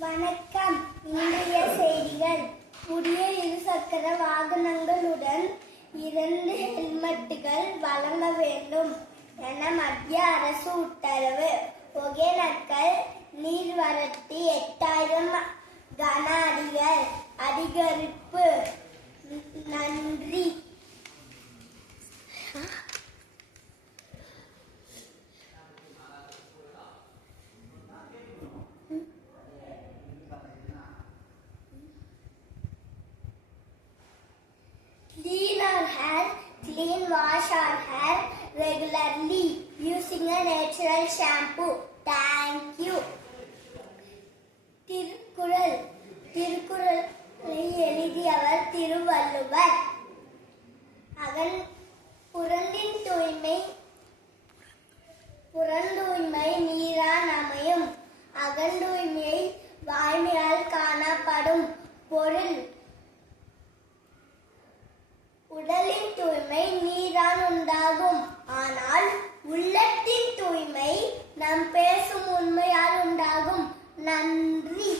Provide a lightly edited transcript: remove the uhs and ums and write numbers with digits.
வணக்கம். இன்றைய செய்திகள். புதிய இருசக்கர வாகனங்களுடன் 2 ஹெல்மெட்டுகள் வழங்க வேண்டும் என மத்திய அரசு உத்தரவு. ஒகேனக்கல் நீர்வரத்து 8000 கன அடிகள் அதிகரிப்பு. நன்றி. Clean our hair. Clean wash our hair regularly using a natural shampoo. Thank you. திருக்குறளை எழுதியவர் திருவள்ளுவர். புறந்தூய்மை நீரான் அமையும். அகந்தூய்மை வாய்மையால் காணப்படும். பொருள்: உடலின் தூய்மை நீரால் உண்டாகும். ஆனால் உள்ளத்தின் தூய்மை நாம் பேசும் உண்மையால் உண்டாகும். நன்றி.